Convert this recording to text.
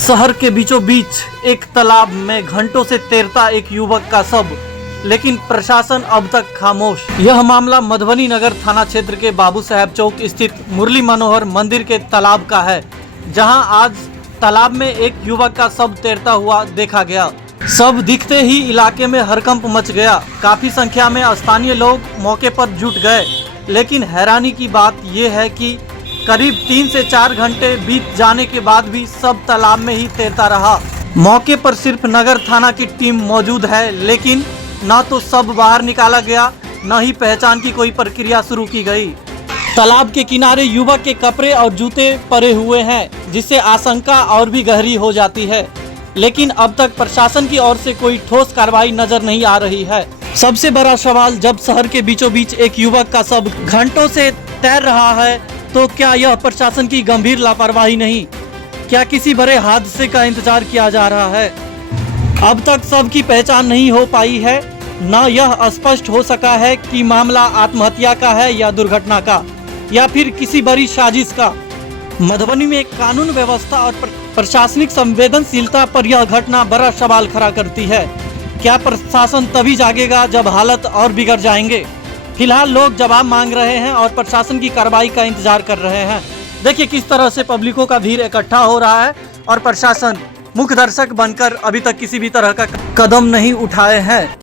शहर के बीचों बीच एक तालाब में घंटों से तैरता एक युवक का शव, लेकिन प्रशासन अब तक खामोश। यह मामला मधुबनी नगर थाना क्षेत्र के बाबू साहब चौक स्थित मुरली मनोहर मंदिर के तालाब का है, जहां आज तालाब में एक युवक का शव तैरता हुआ देखा गया। शव दिखते ही इलाके में हड़कंप मच गया। काफी संख्या में स्थानीय लोग मौके पर जुट गए, लेकिन हैरानी की बात यह है कि करीब 3 से 4 घंटे बीत जाने के बाद भी शव तालाब में ही तैरता रहा। मौके पर सिर्फ नगर थाना की टीम मौजूद है, लेकिन न तो शव बाहर निकाला गया, न ही पहचान की कोई प्रक्रिया शुरू की गई। तालाब के किनारे युवक के कपड़े और जूते पड़े हुए हैं, जिससे आशंका और भी गहरी हो जाती है, लेकिन अब तक प्रशासन की ओर से कोई ठोस कार्रवाई नजर नहीं आ रही है। सबसे बड़ा सवाल, जब शहर के बीचों बीच एक युवक का शव घंटों से तैर रहा है, तो क्या यह प्रशासन की गंभीर लापरवाही नहीं? क्या किसी बड़े हादसे का इंतजार किया जा रहा है? अब तक शव की पहचान नहीं हो पाई है, न यह स्पष्ट हो सका है कि मामला आत्महत्या का है या दुर्घटना का, या फिर किसी बड़ी साजिश का। मधुबनी में कानून व्यवस्था और प्रशासनिक संवेदनशीलता पर यह घटना बड़ा सवाल खड़ा करती है। क्या प्रशासन तभी जागेगा जब हालत और बिगड़ जाएंगे? फिलहाल लोग जवाब मांग रहे हैं और प्रशासन की कार्रवाई का इंतजार कर रहे हैं। देखिए किस तरह से पब्लिकों का भीड़ इकट्ठा हो रहा है और प्रशासन मुख्य दर्शक बनकर अभी तक किसी भी तरह का कदम नहीं उठाए हैं।